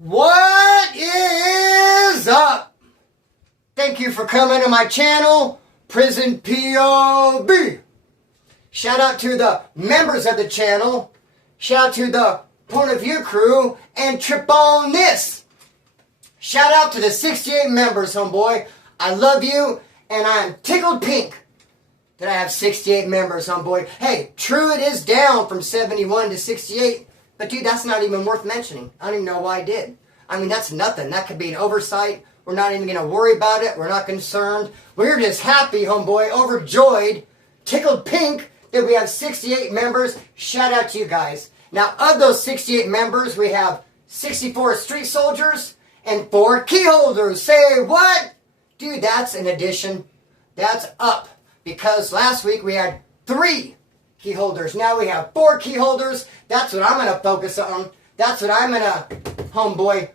What is up? Thank you for coming to my channel, Prison POV. Shout out to the members of the channel. Shout out to the Point of View crew and Trip on This. Shout out to the 68 members, homeboy. I love you and I'm tickled pink that I have 68 members, homeboy. Hey, true it is down from 71 to 68. But dude, that's not even worth mentioning. I don't even know why I did. I mean, that's nothing. That could be an oversight. We're not even going to worry about it. We're not concerned. We're just happy, homeboy, overjoyed, tickled pink that we have 68 members. Shout out to you guys. Now, of those 68 members, we have 64 street soldiers and 4 key holders. Say what? Dude, that's an addition. That's up. Because last week we had 3 key holders. Now we have 4 key holders. That's what I'm going to focus on. That's what I'm going to, homeboy,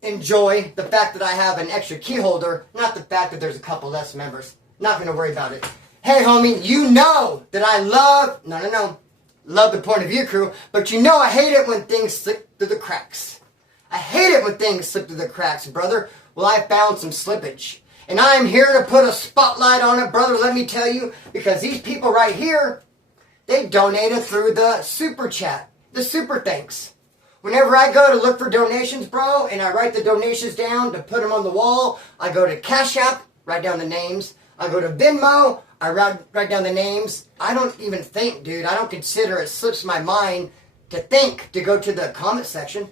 enjoy. The fact that I have an extra key holder. Not the fact that there's a couple less members. Not going to worry about it. Hey, homie, you know that I love, love the Point of View crew. But you know I hate it when things slip through the cracks. I hate it when things slip through the cracks, brother. Well, I found some slippage. And I'm here to put a spotlight on it, brother, let me tell you. Because these people right here, they donated through the super chat, the super thanks. Whenever I go to look for donations, bro, and I write the donations down to put them on the wall, I go to Cash App, write down the names. I go to Venmo, I write down the names. I don't even think, dude. I don't consider it slips my mind to think to go to the comment section.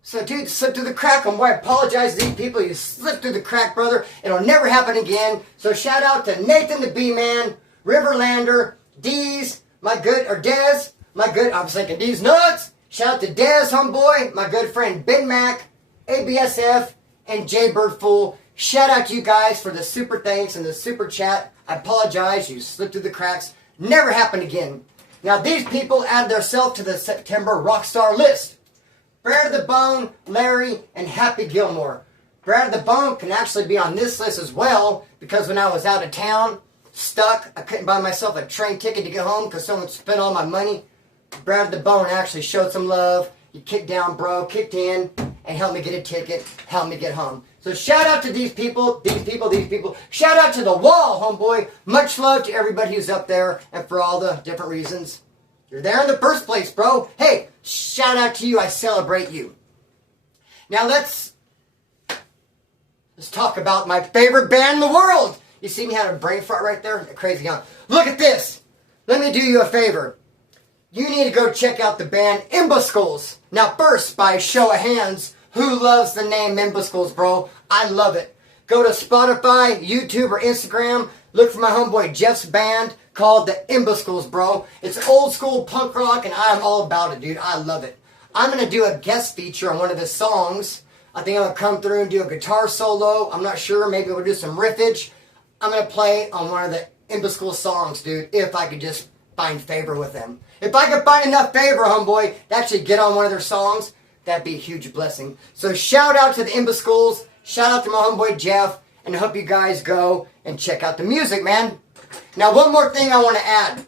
So, dude, slip through the crack. I apologize to these people. You slipped through the crack, brother. It'll never happen again. So, shout out to Nathan the B-Man, Riverlander, Deez, my good, or Dez, my good, I was thinking D's nuts. Shout out to Dez, homeboy, my good friend Ben Mac, ABSF, and Jaybird Fool. Shout out to you guys for the super thanks and the super chat. I apologize, you slipped through the cracks. Never happen again. Now, these people add themselves to the September Rockstar list. Brad the Bone, Larry, and Happy Gilmore. Brad the Bone can actually be on this list as well because when I was out of town, stuck, I couldn't buy myself a train ticket to get home because someone spent all my money. Brad the Bone actually showed some love. He kicked down, bro, kicked in, and helped me get a ticket, helped me get home. So shout out to these people. Shout out to the wall, homeboy. Much love to everybody who's up there and for all the different reasons. You're there in the first place, bro. Hey, shout out to you. I celebrate you. Now let's talk about my favorite band in the world. You see me have a brain fart right there? Crazy, huh? Look at this. Let me do you a favor. You need to go check out the band Imbuscles. Now first, by show of hands, who loves the name Imbuscles, bro? I love it. Go to Spotify, YouTube, or Instagram. Look for my homeboy Jeff's band called the Imbuscles, bro. It's old school punk rock, and I'm all about it, dude. I love it. I'm going to do a guest feature on one of his songs. I think I'm going to come through and do a guitar solo. I'm not sure. Maybe we'll do some riffage. I'm going to play on one of the Imbuscles songs, dude, if I could just find favor with them. If I could find enough favor, homeboy, to actually get on one of their songs, that'd be a huge blessing. So shout out to the Imbuscles. Shout out to my homeboy Jeff. And I hope you guys go and check out the music, man. Now, one more thing I want to add.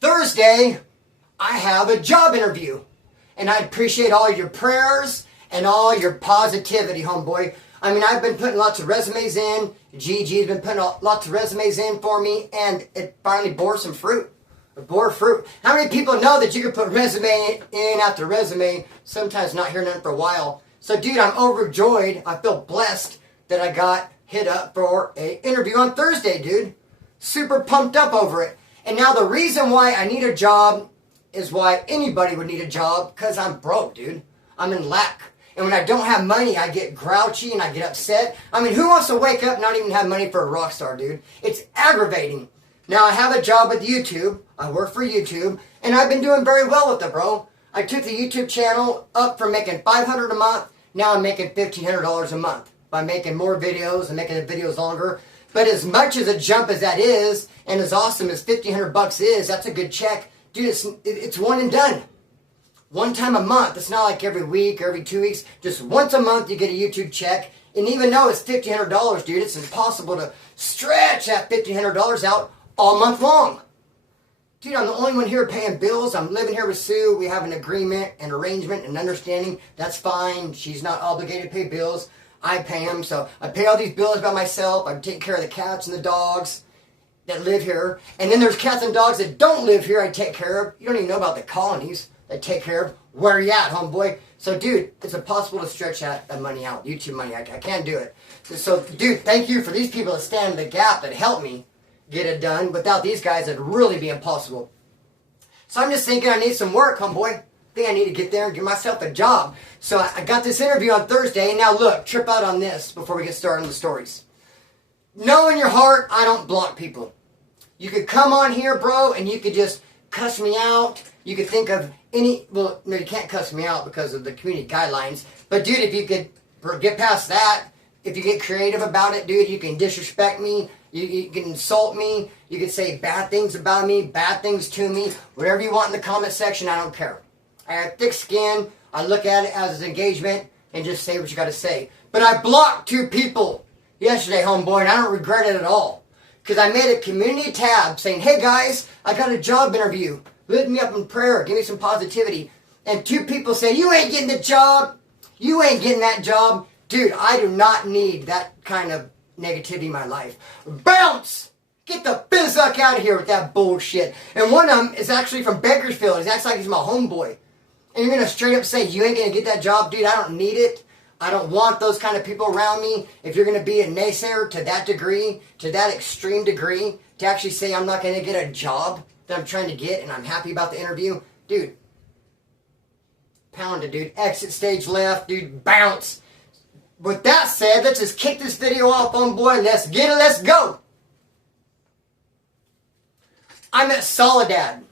Thursday, I have a job interview. And I appreciate all your prayers and all your positivity, homeboy. I mean, I've been putting lots of resumes in. Gigi's been putting lots of resumes in for me. And it finally bore some fruit. It bore fruit. How many people know that you can put resume in after resume, sometimes not hear nothing for a while? So, dude, I'm overjoyed. I feel blessed that I got hit up for an interview on Thursday, dude. Super pumped up over it. And now the reason why I need a job is why anybody would need a job, because I'm broke, dude. I'm in lack. And when I don't have money, I get grouchy and I get upset. I mean, who wants to wake up and not even have money for a rock star, dude? It's aggravating. Now, I have a job with YouTube. I work for YouTube. And I've been doing very well with it, bro. I took the YouTube channel up from making $500 a month. Now I'm making $1,500 a month by making more videos and making the videos longer. But as much as a jump as that is, and as awesome as $1,500 is, that's a good check. Dude, it's one and done. One time a month. It's not like every week or every 2 weeks. Just once a month you get a YouTube check. And even though it's $1,500, dude, it's impossible to stretch that $1,500 out all month long. Dude, I'm the only one here paying bills. I'm living here with Sue. We have an agreement, an arrangement, an understanding. That's fine. She's not obligated to pay bills. I pay them. So I pay all these bills by myself. I take care of the cats and the dogs that live here. And then there's cats and dogs that don't live here I take care of. You don't even know about the colonies that take care of. Where you at, homeboy? So, dude, it's impossible to stretch that money out. YouTube money. I can't do it. So, dude, thank you for these people that stand in the gap that help me get it done. Without these guys, it'd really be impossible. So I'm just thinking I need some work, homeboy. I think I need to get there and give myself a job. So I got this interview on Thursday, and now look, trip out on this before we get started on the stories. Know in your heart, I don't block people. You could come on here, bro, and you could just cuss me out. You could think of any, well, no, you can't cuss me out because of the community guidelines. But, dude, if you could get past that, if you get creative about it, dude, you can disrespect me. You can insult me. You can say bad things about me, bad things to me. Whatever you want in the comment section, I don't care. I have thick skin. I look at it as an engagement and just say what you got to say. But I blocked 2 people yesterday, homeboy, and I don't regret it at all. Because I made a community tab saying, hey, guys, I got a job interview. Lift me up in prayer. Give me some positivity. And 2 people say, you ain't getting the job. You ain't getting that job. Dude, I do not need that kind of negativity in my life. Bounce! Get the bizzuck out of here with that bullshit. And one of them is actually from Bakersfield. He acts like he's my homeboy. And you're going to straight up say, you ain't going to get that job? Dude, I don't need it. I don't want those kind of people around me. If you're going to be a naysayer to that degree, to that extreme degree, to actually say I'm not going to get a job that I'm trying to get and I'm happy about the interview, dude, pound it, dude. Exit stage left, dude, bounce. With that said, let's just kick this video off, homeboy. Let's get it, let's go. I'm at Soledad.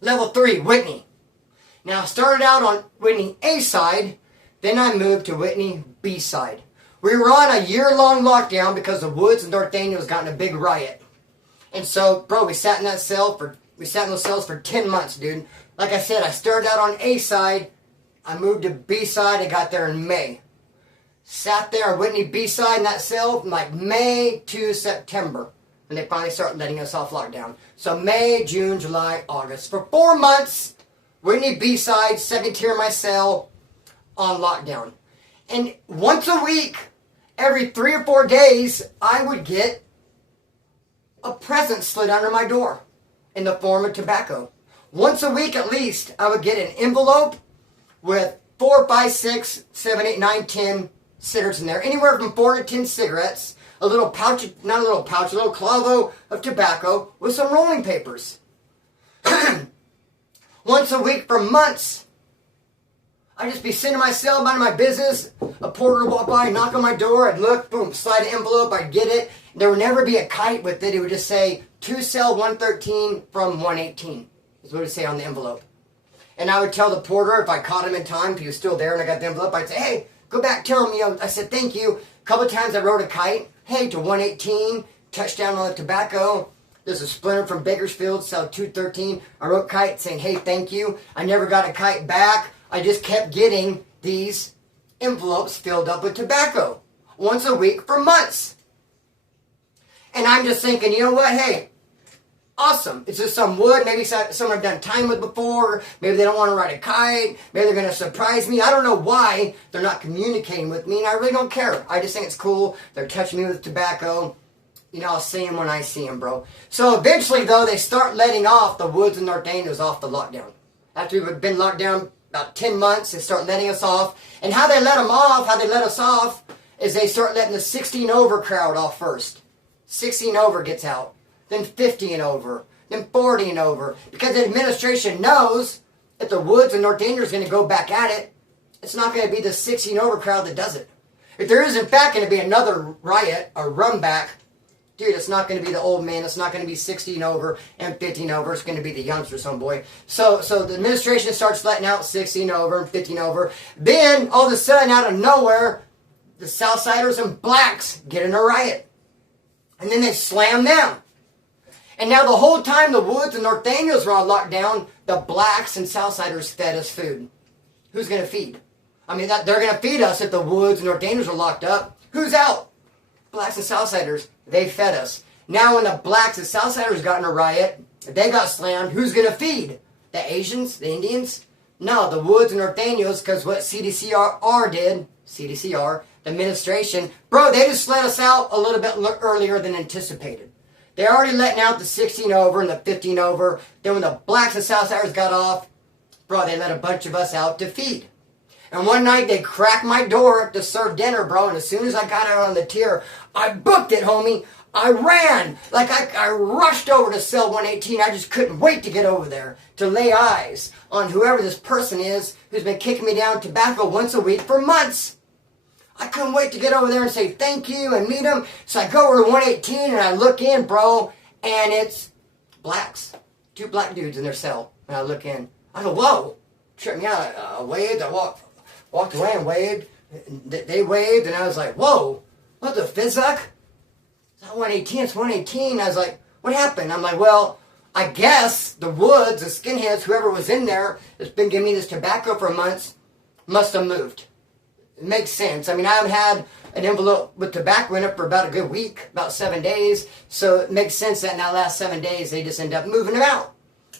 Level 3, Whitney. Now, I started out on Whitney A side, then I moved to Whitney B side. We were on a year-long lockdown because the Woods and North Daniels got in a big riot. And so, bro, we sat in those cells for 10 months, dude. Like I said, I started out on A side. I moved to B side. I got there in May. Sat there on Whitney B side in that cell from like May to September. And they finally started letting us off lockdown. So May, June, July, August. For 4 months, Whitney B side, second tier of my cell, on lockdown. And once a week, every 3 or 4 days, I would get a present slid under my door in the form of tobacco. Once a week at least, I would get an envelope with 4, 5, 6, 7, 8, 9, 10 cigarettes in there. Anywhere from 4 to 10 cigarettes. A little pouch, not a little pouch, a little clavo of tobacco with some rolling papers. Once a week for months, I'd just be sitting in my cell, minding my business. A porter would walk by, knock on my door, I'd look, boom, slide an envelope, I'd get it. There would never be a kite with it. It would just say, to cell 113 from 118, is what it would say on the envelope. And I would tell the porter, if I caught him in time, if he was still there and I got the envelope, I'd say, hey, go back, tell him, I said, thank you. A couple of times I wrote a kite, hey, to 118, touchdown on the tobacco. There's a splinter from Bakersfield, cell 213. I wrote kite saying, hey, thank you. I never got a kite back. I just kept getting these envelopes filled up with tobacco once a week for months. And I'm just thinking, you know what, hey, awesome. It's just some wood, maybe someone I've done time with before. Maybe they don't want to ride a kite. Maybe they're going to surprise me. I don't know why they're not communicating with me, and I really don't care. I just think it's cool. They're touching me with tobacco. You know, I'll see them when I see them, bro. So eventually, though, they start letting off the Woods and North Daniels off the lockdown. After we've been locked down about 10 months, they start letting us off. And how they let them off, how they let us off, is they start letting the 16 over crowd off first. 16 over gets out. Then 50 and over. Then 40 and over. Because the administration knows if the Woods and North Daniels are going to go back at it, it's not going to be the 16 over crowd that does it. If there is in fact going to be another riot, a run back, dude, it's not going to be the old man. It's not going to be 16 over and 15 over. It's going to be the youngsters, homeboy. So the administration starts letting out 16 over and 15 over. Then, all of a sudden, out of nowhere, the Southsiders and blacks get in a riot. And then they slam them. And now the whole time the Woods and North Daniels were on lockdown, the blacks and Southsiders fed us food. Who's going to feed? I mean, they're going to feed us if the Woods and North Daniels are locked up. Who's out? Blacks and Southsiders. They fed us. Now when the blacks and Southsiders got in a riot, they got slammed, who's going to feed? The Asians? The Indians? No, the Woods and Norteños, because what CDCR did, CDCR, the administration, bro, they just let us out a little bit earlier than anticipated. They already letting out the 16 over and the 15 over. Then when the blacks and Southsiders got off, bro, they let a bunch of us out to feed. And one night they cracked my door to serve dinner, bro, and as soon as I got out on the tier, I booked it, homie. I ran. Like, I rushed over to cell 118. I just couldn't wait to get over there to lay eyes on whoever this person is who's been kicking me down tobacco once a week for months. I couldn't wait to get over there and say thank you and meet him. So I go over to 118 and I look in, bro, and it's blacks. 2 black dudes in their cell. And I look in. I go, whoa. Tripped me out. I waved. I walked away and waved. They waved, and I was like, whoa. What the fizzuck? It's not 118, it's 118. I was like, what happened? I'm like, well, I guess the Woods, the skinheads, whoever was in there that's been giving me this tobacco for months, must have moved. It makes sense. I mean, I haven't had an envelope with tobacco in it for about a good week, about 7 days. So it makes sense that in that last 7 days, they just end up moving them out.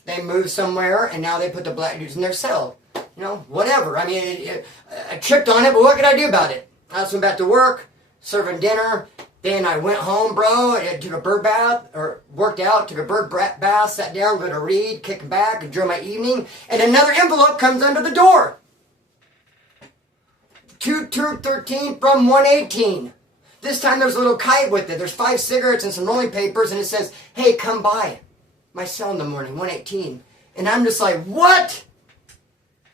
They moved somewhere, and now they put the black dudes in their cell. You know, whatever. I mean, I tripped on it, but what could I do about it? I just went back to work, serving dinner. Then I went home, bro, and took a bird bath, or worked out, took a bird bath, sat down, going to read, kick back, enjoy my evening, and another envelope comes under the door. 213 from 118. This time there's a little kite with it. There's 5 cigarettes and some rolling papers, and it says, hey, come by my cell in the morning, 118. And I'm just like, what?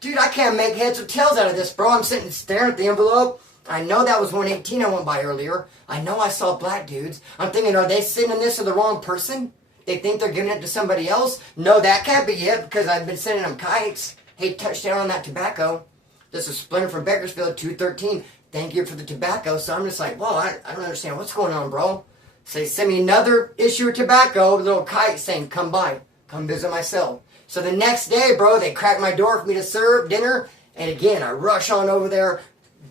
Dude, I can't make heads or tails out of this, bro. I'm sitting staring at the envelope. I know that was 118 I went by earlier. I know I saw black dudes. I'm thinking, are they sending this to the wrong person? They think they're giving it to somebody else? No, that can't be it, because I've been sending them kites. Hey, touchdown on that tobacco. This is Splinter from Bakersfield, 213. Thank you for the tobacco. So I'm just like, whoa, I don't understand. What's going on, bro? So they send me another issue of tobacco, a little kite saying, come by. Come visit my cell. So the next day, bro, they crack my door for me to serve dinner. And again, I rush on over there.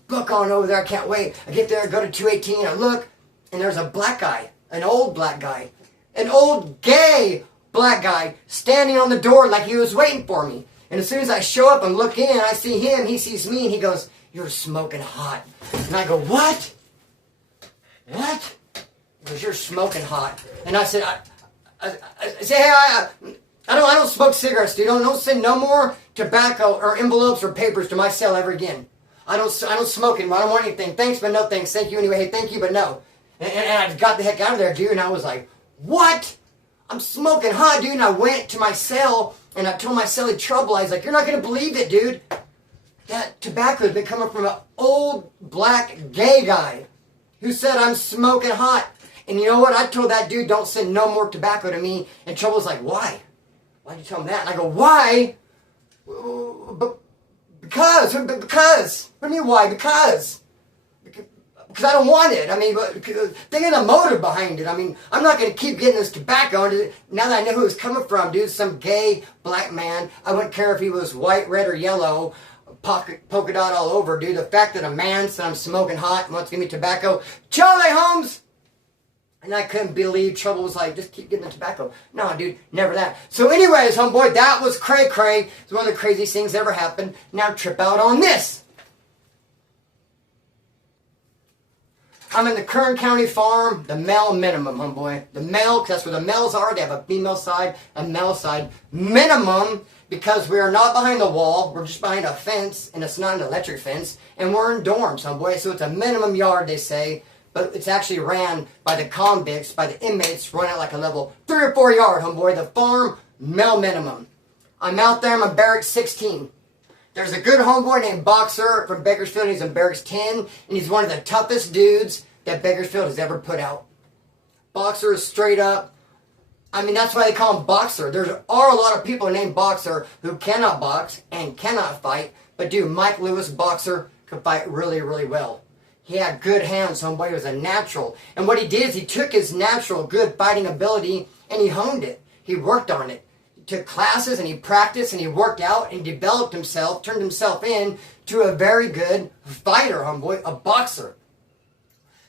Book on over there, I can't wait. I get there, go to 218, I look, and there's a black guy, an old black guy, an old gay black guy standing on the door like he was waiting for me. And as soon as I show up and look in, I see him, he sees me, and he goes, you're smoking hot. And I go, what? What? He goes, you're smoking hot. And I said, I say, hey, I don't smoke cigarettes, dude. Don't send no more tobacco or envelopes or papers to my cell ever again. I don't smoke anymore. I don't want anything. Thanks, but no thanks. Thank you anyway. Hey, thank you, but no. And I got the heck out of there, dude. And I was like, what? I'm smoking hot, dude. And I went to my cell, and I told my cellie trouble. I was like, you're not going to believe it, dude. That tobacco has been coming from an old black gay guy who said I'm smoking hot. And you know what? I told that dude, don't send no more tobacco to me. And Trouble's like, why? Why'd you tell him that? And I go, why? Because. What do you mean why? Because I don't want it. I mean, think of the motive behind it. I mean, I'm not going to keep getting this tobacco. Now that I know who it's coming from, dude, some gay black man. I wouldn't care if he was white, red, or yellow. Polka dot all over, dude. The fact that a man said I'm smoking hot and wants to give me tobacco. Charlie Holmes! And I couldn't believe Trouble was like, just keep getting the tobacco. No, dude, never that. So anyways, homeboy, that was cray-cray. It's one of the craziest things ever happened. Now trip out on this. I'm in the Kern County farm, the male minimum, homeboy. The male, because that's where the males are. They have a female side, a male side. Minimum, because we are not behind the wall. We're just behind a fence, and it's not an electric fence. And we're in dorms, homeboy. So it's a minimum yard, they say. But it's actually ran by the convicts, by the inmates, run out like a level 3 or 4 yard, homeboy. The farm, male minimum. I'm out there, I'm in barracks 16. There's a good homeboy named Boxer from Bakersfield. He's in barracks 10, and he's one of the toughest dudes that Bakersfield has ever put out. Boxer is straight up. I mean, that's why they call him Boxer. There are a lot of people named Boxer who cannot box and cannot fight. But dude, Mike Lewis, Boxer, could fight really, really well. He had good hands, homeboy. He was a natural. And what he did is he took his natural good fighting ability and he honed it. He worked on it. He took classes and he practiced and he worked out and developed himself, turned himself in to a very good fighter, homeboy, a boxer.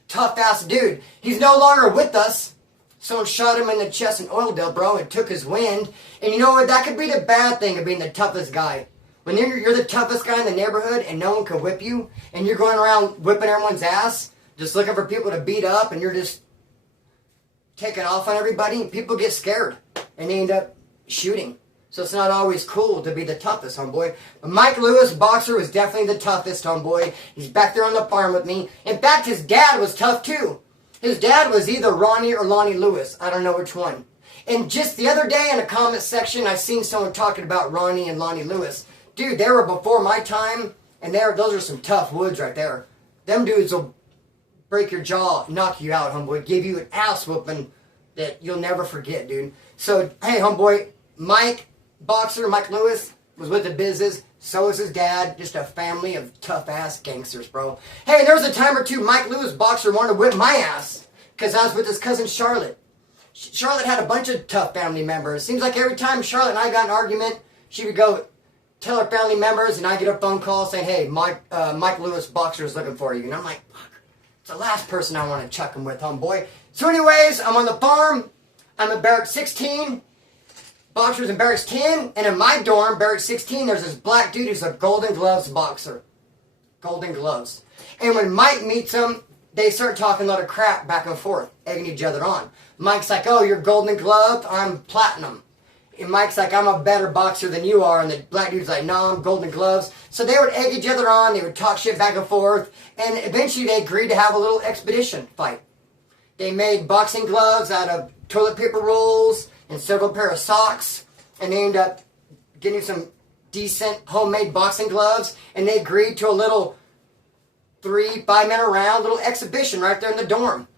Tough ass dude. He's no longer with us. Someone shot him in the chest in Oildale, bro, and took his wind. And you know what? That could be the bad thing of being the toughest guy. When you're the toughest guy in the neighborhood and no one can whip you, and you're going around whipping everyone's ass, just looking for people to beat up, and you're just taking off on everybody, people get scared, and they end up shooting. So it's not always cool to be the toughest, homeboy. But Mike Lewis, boxer, was definitely the toughest, homeboy. He's back there on the farm with me. In fact, his dad was tough, too. His dad was either Ronnie or Lonnie Lewis. I don't know which one. And just the other day in the comment section, I seen someone talking about Ronnie and Lonnie Lewis. Dude, they were before my time, and those are some tough woods right there. Them dudes will break your jaw, knock you out, homeboy, give you an ass whooping that you'll never forget, dude. So, hey, homeboy, Mike Lewis was with the business. So was his dad. Just a family of tough-ass gangsters, bro. Hey, there was a time or two Mike Lewis, boxer, wanted to whip my ass because I was with his cousin Charlotte. Charlotte had a bunch of tough family members. Seems like every time Charlotte and I got in an argument, she would go tell her family members, and I get a phone call saying, hey, Mike Lewis, boxer, is looking for you. And I'm like, fuck, it's the last person I want to chuck him with, homeboy. So anyways, I'm on the farm. I'm at Barrack 16. Boxer's in Barracks 10, and in my dorm, Barracks 16, there's this black dude who's a Golden Gloves boxer. Golden Gloves. And when Mike meets him, they start talking a lot of crap back and forth, egging each other on. Mike's like, oh, you're Golden Glove, I'm Platinum. And Mike's like, I'm a better boxer than you are. And the black dude's like, no, I'm Golden Gloves. So they would egg each other on, they would talk shit back and forth, and eventually they agreed to have a little expedition fight. They made boxing gloves out of toilet paper rolls and several pair of socks, and they ended up getting some decent homemade boxing gloves, and they agreed to a little 3-5-minute round, little exhibition right there in the dorm.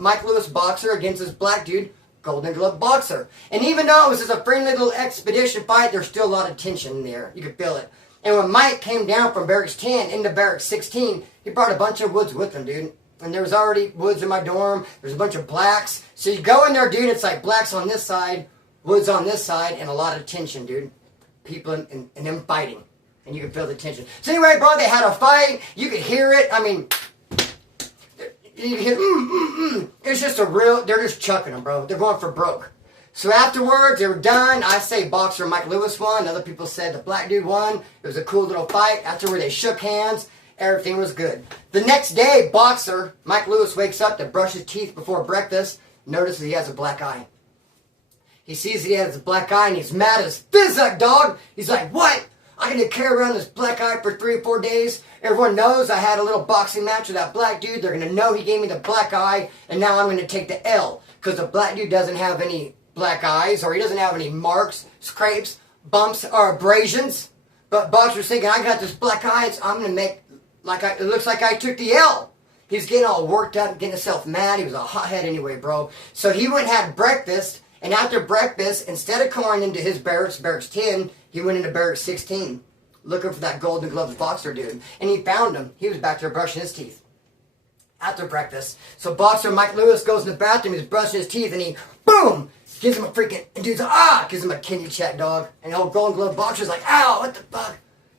Mike Lewis, boxer, against this black dude, Golden Glove boxer. And even though it was just a friendly little expedition fight, there's still a lot of tension in there. You could feel it. And when Mike came down from Barracks 10 into Barracks 16, he brought a bunch of woods with him, dude. And there was already woods in my dorm. There's a bunch of blacks. So you go in there, dude, it's like blacks on this side, woods on this side, and a lot of tension, dude. People and them fighting. And you can feel the tension. So anyway, bro, they had a fight. You could hear it. I mean, you hear, It's just they're just chucking them, bro. They're going for broke. So afterwards, they were done. I say boxer Mike Lewis won. Other people said the black dude won. It was a cool little fight. Afterward, they shook hands. Everything was good. The next day, boxer Mike Lewis wakes up to brush his teeth before breakfast. Notices he has a black eye. He sees he has a black eye and he's mad as physic, dog. He's like, what? I got to carry around this black eye for 3 or 4 days. Everyone knows I had a little boxing match with that black dude. They're going to know he gave me the black eye, and now I'm going to take the L. Because the black dude doesn't have any black eyes, or he doesn't have any marks, scrapes, bumps, or abrasions. But boxer's thinking, I got this black eye, so I'm going to make, it looks like I took the L. He's getting all worked up, getting himself mad. He was a hothead anyway, bro. So he went and had breakfast, and after breakfast, instead of going into his barracks, Barracks 10, he went into Barracks 16, looking for that Golden Gloves boxer dude. And he found him. He was back there brushing his teeth after breakfast. So boxer Mike Lewis goes in the bathroom, he's brushing his teeth, and he, boom, gives him a freaking, and dude's like, gives him a kidney check, dog. And the old Golden Glove boxer's like, ow, what the fuck?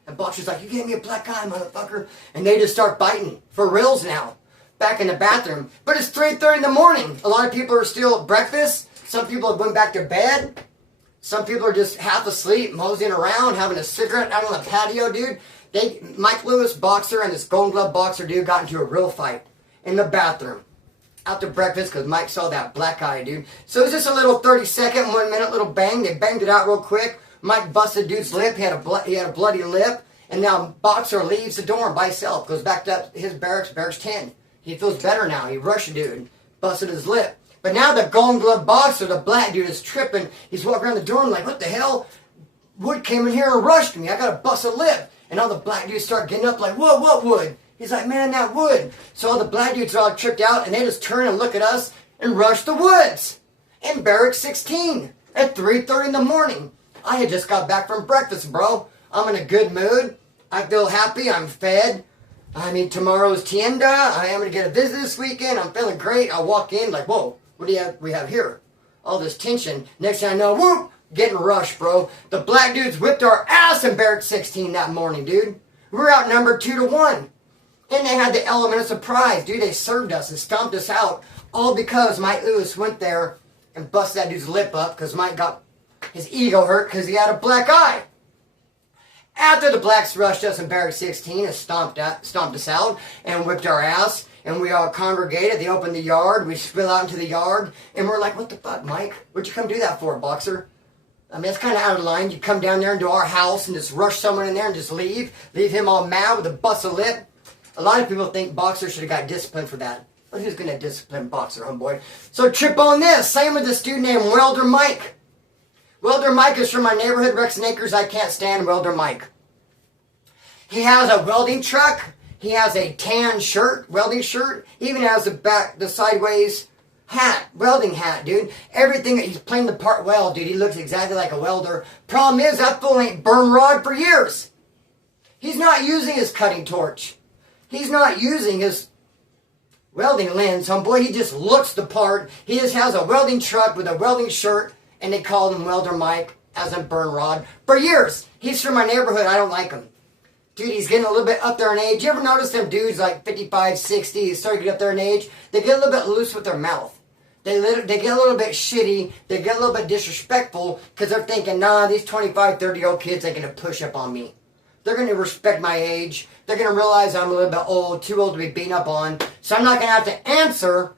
And boxer's like, you gave me a black eye, motherfucker. And they just start biting for reals now, back in the bathroom. But it's 3:30 in the morning. A lot of people are still at breakfast. Some people have went back to bed. Some people are just half asleep, moseying around, having a cigarette out on the patio, dude. Mike Lewis, boxer, and this Golden Glove boxer dude got into a real fight in the bathroom after breakfast because Mike saw that black eye, dude. So it was just a little 30-second, 1 minute little bang. They banged it out real quick. Mike busted dude's lip. He had a bloody lip. And now boxer leaves the dorm by himself, goes back to his barracks, Barracks 10. He feels better now. He rushed a dude, busted his lip. But now the Golden Glove boxer, the black dude, is tripping. He's walking around the dorm like, what the hell? Wood came in here and rushed me. I got to bust a lip. And all the black dudes start getting up like, what Wood? He's like, man, that Wood. So all the black dudes are all tripped out, and they just turn and look at us and rush the woods in Barracks 16 at 3:30 in the morning. I had just got back from breakfast, bro. I'm in a good mood. I feel happy. I'm fed. I mean, tomorrow's tienda. I am going to get a visit this weekend. I'm feeling great. I walk in like, whoa, what do we have here? All this tension. Next thing I know, whoop, getting rushed, bro. The black dudes whipped our ass in Barracks 16 that morning, dude. We were outnumbered 2-1. And they had the element of surprise, dude. They served us and stomped us out All because Mike Lewis went there and busted that dude's lip up because Mike got his ego hurt because he had a black eye. After the blacks rushed us in Barrack 16 and stomped us out and whipped our ass, and we all congregated, they opened the yard, we spill out into the yard, and we're like, what the fuck, Mike? What'd you come do that for, boxer? I mean, it's kind of out of line. You come down there into our house and just rush someone in there and just leave him all mad with a busted lip. A lot of people think boxers should have got disciplined for that. But who's going to discipline boxer, homeboy? So trip on this. Same with this dude named Welder Mike. Welder Mike is from my neighborhood, Rex and Acres. I can't stand Welder Mike. He has a welding truck. He has a tan shirt, welding shirt. He even has the sideways hat, welding hat, dude. Everything, he's playing the part well, dude. He looks exactly like a welder. Problem is, that fool ain't burned rod for years. He's not using his cutting torch. He's not using his welding lens, homeboy. He just looks the part. He just has a welding truck with a welding shirt, and they call him Welder Mike, as in burn rod, for years. He's from my neighborhood. I don't like him. Dude, he's getting a little bit up there in age. You ever notice them dudes like 55, 60, start to get up there in age? They get a little bit loose with their mouth. They get a little bit shitty. They get a little bit disrespectful because they're thinking, nah, these 25, 30-year-old kids ain't going to push up on me. They're going to respect my age. They're going to realize I'm a little bit old, too old to be beaten up on. So I'm not going to have to answer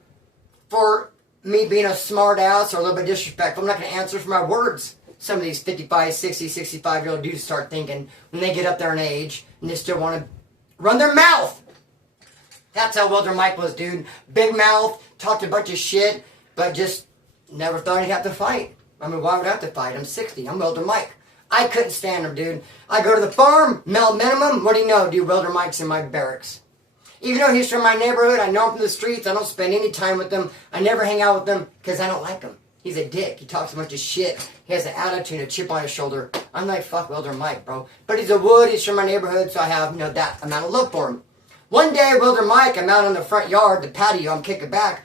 for me being a smart ass or a little bit disrespectful. I'm not going to answer for my words. Some of these 55, 60, 65-year-old dudes start thinking when they get up there in age and they still want to run their mouth. That's how Welder Mike was, dude. Big mouth, talked a bunch of shit, but just never thought he'd have to fight. I mean, why would I have to fight? I'm 60. I'm Welder Mike. I couldn't stand him, dude. I go to the farm, male minimum. What do you know, dude? Welder Mike's in my barracks. Even though he's from my neighborhood, I know him from the streets. I don't spend any time with him. I never hang out with him because I don't like him. He's a dick. He talks a bunch of shit. He has an attitude, a chip on his shoulder. I'm like, fuck Welder Mike, bro. But he's a wood. He's from my neighborhood, so I have, that amount of love for him. One day, Welder Mike, I'm out in the front yard, the patio, I'm kicking back.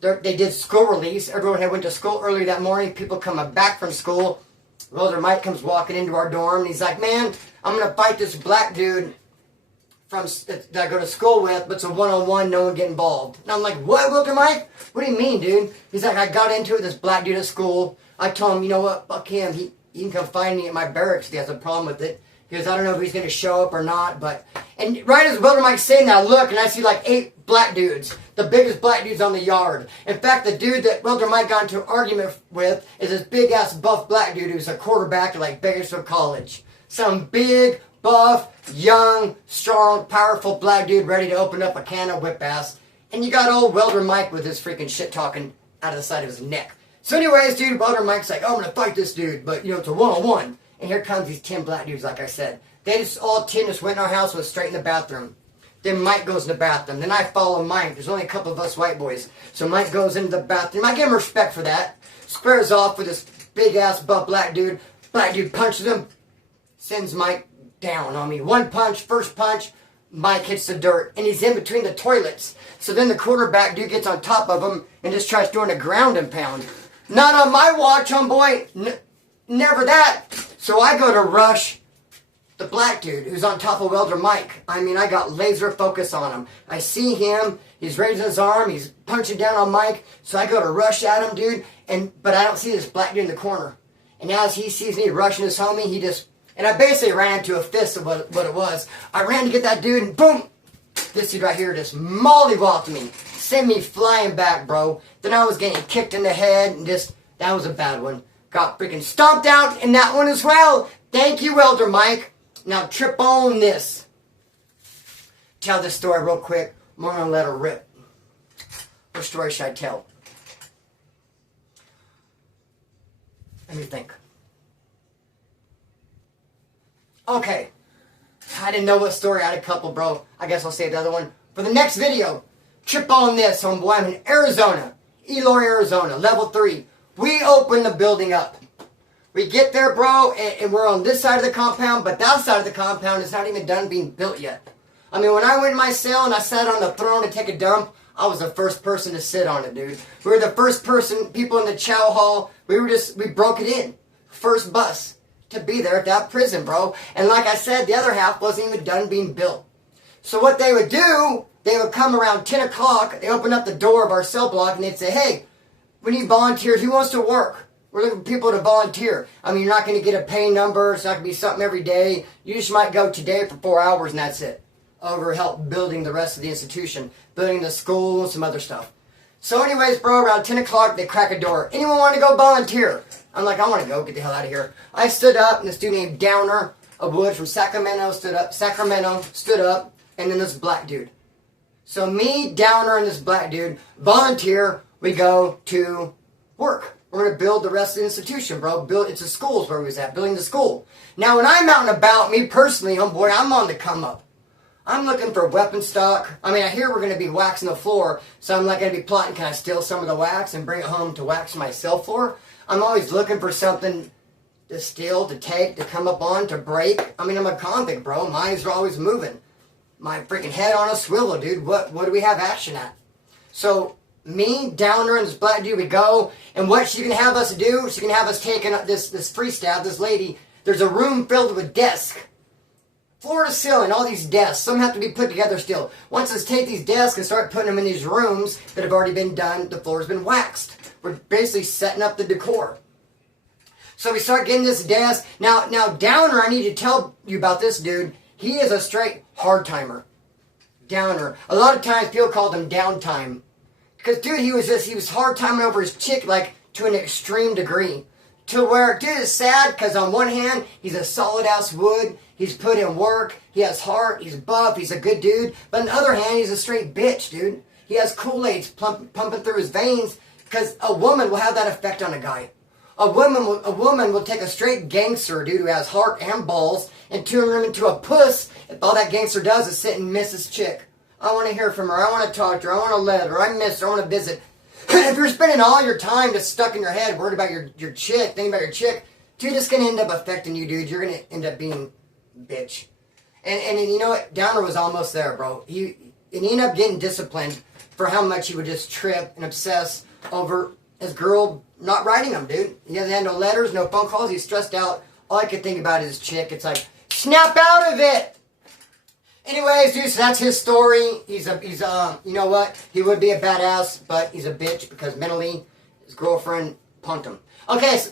They did school release. Everyone had went to school early that morning. People coming back from school. Welder Mike comes walking into our dorm, and he's like, man, I'm going to fight this black dude that I go to school with, but it's a one-on-one, no one get involved. And I'm like, what, Welder Mike? What do you mean, dude? He's like, I got into it with this black dude at school. I told him, you know what, fuck him. He can come find me at my barracks if he has a problem with it. He goes, I don't know if he's going to show up or not, but... And right as Welder Mike's saying that, I look, and I see like 8 black dudes. The biggest black dudes on the yard. In fact, the dude that Welder Mike got into an argument with is this big-ass buff black dude who's a quarterback at like Bakersfield College. Some big, buff, young, strong, powerful black dude ready to open up a can of whip ass. And you got old Welder Mike with his freaking shit talking out of the side of his neck. So anyways, dude, Welder Mike's like, oh, I'm going to fight this dude, but, it's a one-on-one. And here comes these 10 black dudes, like I said. They just, all 10 just went in our house, went straight in the bathroom. Then Mike goes in the bathroom. Then I follow Mike. There's only a couple of us white boys. So Mike goes into the bathroom. I give him respect for that. Squares off with this big-ass buff black dude. Black dude punches him. Sends Mike down on me. One punch, first punch, Mike hits the dirt. And he's in between the toilets. So then the quarterback dude gets on top of him and just tries doing a ground and pound. Not on my watch, homeboy. Never that. So I go to rush the black dude who's on top of Welder Mike. I mean, I got laser focus on him. I see him. He's raising his arm. He's punching down on Mike. So I go to rush at him, dude. But I don't see this black dude in the corner. And as he sees me rushing his homie, and I basically ran into a fist of what it was. I ran to get that dude, and boom! This dude right here just mollywopped me. Sent me flying back, bro. Then I was getting kicked in the head, and that was a bad one. Got freaking stomped out in that one as well. Thank you, Welder Mike. Now trip on this. Tell this story real quick. I'm going to let her rip. What story should I tell? Let me think. Okay. I didn't know what story. I had a couple, bro. I guess I'll save the other one for the next video. Trip on this, homeboy. I'm in Arizona. Eloy, Arizona. Level 3. We open the building up. We get there, bro, and we're on this side of the compound, but that side of the compound is not even done being built yet. I mean, when I went in my cell and I sat on the throne to take a dump, I was the first person to sit on it, dude. We were the first people in the chow hall. We broke it in. First bus to be there at that prison, bro. And like I said, the other half wasn't even done being built. So what they would do they would come around 10 o'clock, they open up the door of our cell block, and they'd say, hey, we need volunteers. Who wants to work? We're looking for people to volunteer. I mean, you're not going to get a pay number. It's not going to be something every day. You just might go today for 4 hours, and that's it. Over help building the rest of the institution, building the school and some other stuff. So anyways, bro, around 10 o'clock, they crack a door. Anyone want to go volunteer? I'm like, I want to go. Get the hell out of here. I stood up, and this dude named Downer of Wood from Sacramento stood up, and then this black dude. So me, Downer, and this black dude volunteer. We go to work. We're going to build the rest of the institution, bro. It's the schools where we was at, building the school. Now, when I'm out and about, me personally, homeboy, I'm on the come up. I'm looking for weapon stock. I mean, I hear we're going to be waxing the floor, so I'm not going to be plotting, can I steal some of the wax and bring it home to wax my cell floor? I'm always looking for something to steal, to take, to come up on, to break. I mean, I'm a convict, bro. Minds are always moving. My freaking head on a swivel, dude. What do we have action at? So, me, Downer, and this black dude, we go, and what she can have us do, she can have us taking this free staff, this lady. There's a room filled with desks. Floor to ceiling, all these desks. Some have to be put together still. Once let's take these desks and start putting them in these rooms that have already been done, the floor's been waxed. We're basically setting up the decor. So we start getting this desk. Now, Downer, I need to tell you about this dude. He is a straight hard timer. Downer. A lot of times people called him downtime. Because, dude, he was hard timing over his chick, like, to an extreme degree. To where, dude, it's sad, because on one hand, he's a solid-ass wood. He's put in work. He has heart. He's buff. He's a good dude. But on the other hand, he's a straight bitch, dude. He has Kool-Aid pumping through his veins, because a woman will have that effect on a guy. A woman will take a straight gangster, dude, who has heart and balls, and turn him into a puss if all that gangster does is sit and miss his chick. I want to hear from her. I want to talk to her. I want to let her. I miss her. I want to visit. If you're spending all your time just stuck in your head, worried about your chick, thinking about your chick, dude, it's going to end up affecting you, dude. You're going to end up being a bitch. And you know what? Downer was almost there, bro. He ended up getting disciplined for how much he would just trip and obsess over his girl not writing him, dude. He hasn't had no letters, no phone calls. He's stressed out. All I could think about is his chick. It's like, snap out of it! Anyways, dude, so that's his story. He's you know what? He would be a badass, but he's a bitch because mentally his girlfriend punked him. Okay, so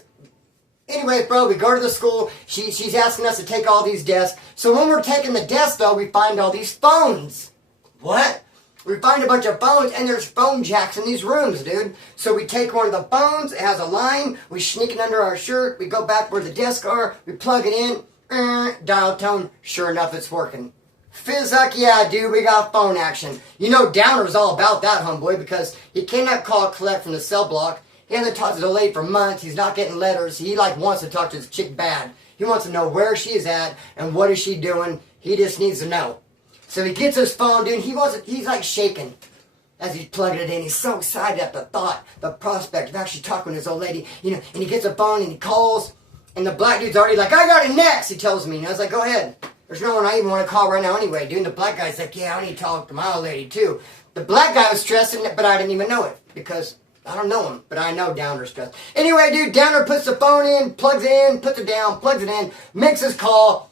anyways, bro, we go to the school. She's asking us to take all these desks. So when we're taking the desks, though, we find all these phones. What? We find a bunch of phones, and there's phone jacks in these rooms, dude. So we take one of the phones. It has a line. We sneak it under our shirt. We go back where the desks are. We plug it in. Dial tone. Sure enough, it's working. Fizzuck, yeah, dude, we got phone action. You know Downer was all about that, homeboy, because he cannot call collect from the cell block. He hasn't talked to the lady for months. He's not getting letters. He, wants to talk to his chick bad. He wants to know where she is at and what is she doing. He just needs to know. So he gets his phone, dude. He's like shaking as he's plugging it in. He's so excited at the thought, the prospect of actually talking to his old lady. You know, and he gets a phone and he calls, and the black dude's already like, I got it next, he tells me. And I was like, go ahead. There's no one I even want to call right now anyway, dude. And the black guy's like, yeah, I need to talk to my old lady, too. The black guy was stressing it, but I didn't even know it. Because I don't know him, but I know Downer's stressed. Anyway, dude, Downer puts the phone in, plugs it in, puts it down, plugs it in, makes his call.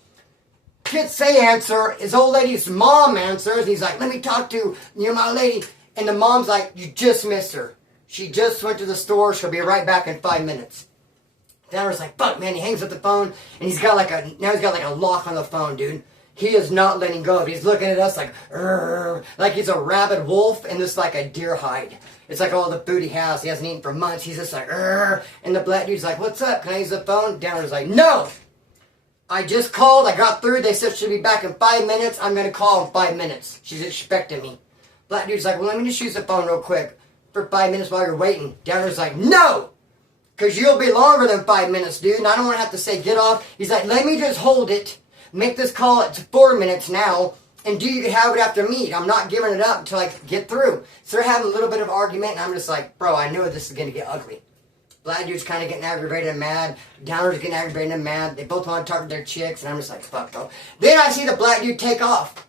Kids say answer. His old lady's mom answers. He's like, let me talk to, my lady. And the mom's like, you just missed her. She just went to the store. She'll be right back in 5 minutes. Downer's like, fuck, man. He hangs up the phone, and he's got a lock on the phone, dude. He is not letting go of it. He's looking at us like he's a rabid wolf and this like a deer hide. It's like all the food he has. He hasn't eaten for months. He's just like, and the black dude's like, what's up? Can I use the phone? Downer's like, no! I just called. I got through. They said she'll be back in 5 minutes. I'm going to call in 5 minutes. She's expecting me. Black dude's like, well, let me just use the phone real quick for 5 minutes while you're waiting. Downer's like, no! Because you'll be longer than 5 minutes, dude. And I don't want to have to say, get off. He's like, let me just hold it. Make this call at 4 minutes now. And you can have it after me. I'm not giving it up until I get through. So they're having a little bit of argument. And I'm just like, bro, I knew this is going to get ugly. Black dude's kind of getting aggravated and mad. Downer's getting aggravated and mad. They both want to talk to their chicks. And I'm just like, fuck, bro. Then I see the black dude take off.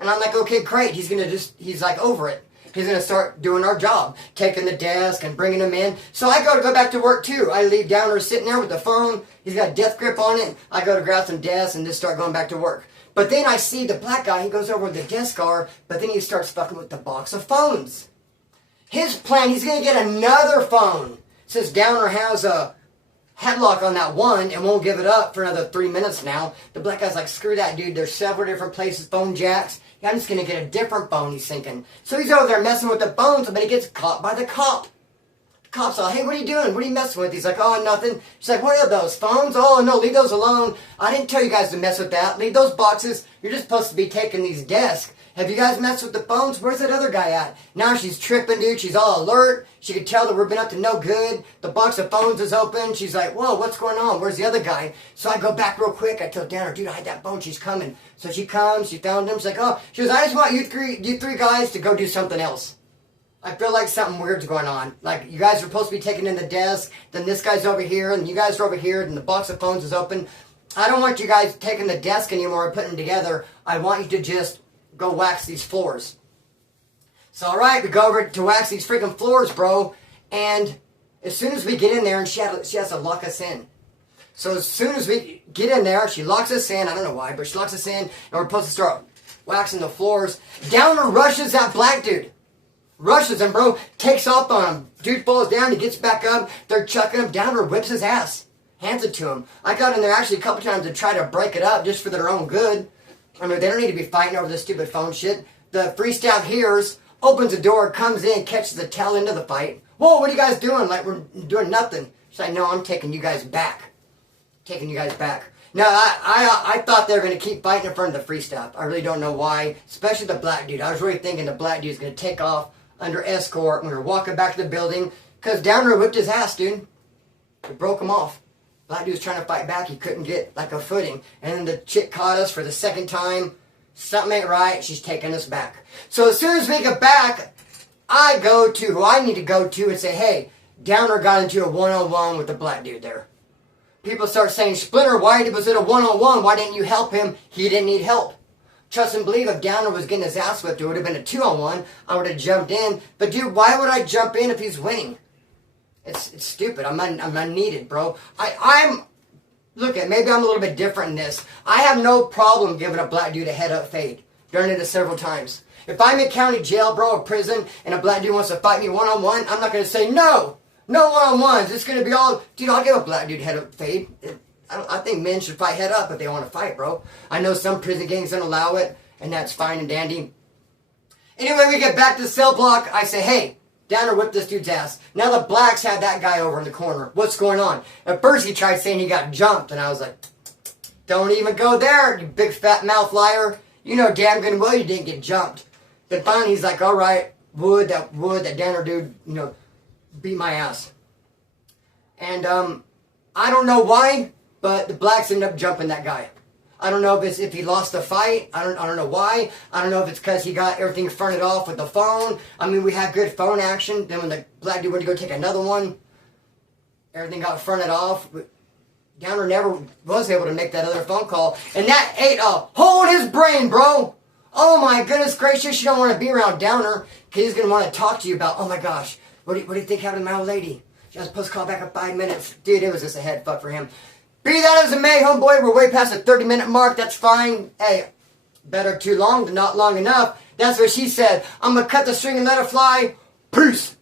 And I'm like, okay, great. He's like over it. he's going to start doing our job, taking the desk and bringing them in. So I go back to work too. I leave Downer sitting there with the phone. He's got a death grip on it. I go to grab some desks and just start going back to work. But then I see the black guy, he goes over to the desk guard, but then he starts fucking with the box of phones. His plan, he's going to get another phone. Says Downer has a headlock on that one and won't give it up for another 3 minutes now. The black guy's like, screw that, dude. There's several different places, phone jacks. Yeah, I'm just going to get a different phone, he's thinking. So he's over there messing with the phones, but he gets caught by the cop. The cop's like, hey, what are you doing? What are you messing with? He's like, oh, nothing. She's like, what are those, phones? Oh, no, leave those alone. I didn't tell you guys to mess with that. Leave those boxes. You're just supposed to be taking these desks. Have you guys messed with the phones? Where's that other guy at? Now she's tripping, dude. She's all alert. She could tell that we've been up to no good. The box of phones is open. She's like, whoa, what's going on? Where's the other guy? So I go back real quick. I tell Downer, dude, I had that phone. She's coming. So she comes. She found him. She's like, oh. She goes, I just want you three guys to go do something else. I feel like something weird's going on. Like, you guys are supposed to be taking in the desk. Then this guy's over here. And you guys are over here. And the box of phones is open. I don't want you guys taking the desk anymore and putting them together. I want you to just go wax these floors. So, all right, we go over to wax these freaking floors, bro. And as soon as we get in there, and she has to lock us in. So as soon as we get in there, she locks us in. I don't know why, but she locks us in, and we're supposed to start waxing the floors. Downer rushes that black dude. Rushes him, bro. Takes off on him. Dude falls down. He gets back up. They're chucking him. Downer whips his ass. Hands it to him. I got in there actually a couple times to try to break it up just for their own good. I mean, they don't need to be fighting over this stupid phone shit. The free staff hears, opens the door, comes in, catches the tail end of the fight. Whoa, what are you guys doing? Like, we're doing nothing. She's like, no, I'm taking you guys back. Taking you guys back. No, I thought they were going to keep fighting in front of the free staff. I really don't know why. Especially the black dude. I was really thinking the black dude's going to take off under escort when we were walking back to the building. Because Downer whipped his ass, dude. It broke him off. Black dude was trying to fight back. He couldn't get like a footing. And then the chick caught us for the second time. Something ain't right. She's taking us back. So as soon as we get back, I go to who I need to go to and say, hey, Downer got into a one-on-one with the black dude there. People start saying, Splinter, why was it a one-on-one? Why didn't you help him? He didn't need help. Trust and believe, if Downer was getting his ass whipped, it would have been a two-on-one. I would have jumped in. But dude, why would I jump in if he's winning? It's stupid. I'm unneeded, bro. Look, maybe I'm a little bit different in this. I have no problem giving a black dude a head-up fade. Done it several times. If I'm in county jail, bro, or prison, and a black dude wants to fight me one-on-one, I'm not going to say, no. No one-on-ones. It's going to be all, dude, I'll give a black dude head-up fade. I think men should fight head-up if they want to fight, bro. I know some prison gangs don't allow it, and that's fine and dandy. Anyway, we get back to the cell block. I say, hey, Downer whipped this dude's ass. Now the blacks had that guy over in the corner. What's going on? At first he tried saying he got jumped, and I was like, don't even go there, you big fat mouth liar. You know damn good and well you didn't get jumped. Then finally he's like, all right, that Downer dude, beat my ass. And I don't know why, but the blacks ended up jumping that guy. I don't know if he lost the fight. I don't know why. I don't know if it's because he got everything fronted off with the phone. I mean, we had good phone action. Then when the black dude went to go take another one, everything got fronted off. Downer never was able to make that other phone call. And that ate a hole in his brain, bro. Oh my goodness gracious, you don't want to be around Downer because he's going to want to talk to you about, oh my gosh, what do you think happened to my old lady? She was supposed to call back in 5 minutes. Dude, it was just a head fuck for him. Be that as it may, homeboy, we're way past the 30-minute mark. That's fine. Hey, better too long than not long enough. That's what she said. I'm going to cut the string and let it fly. Peace.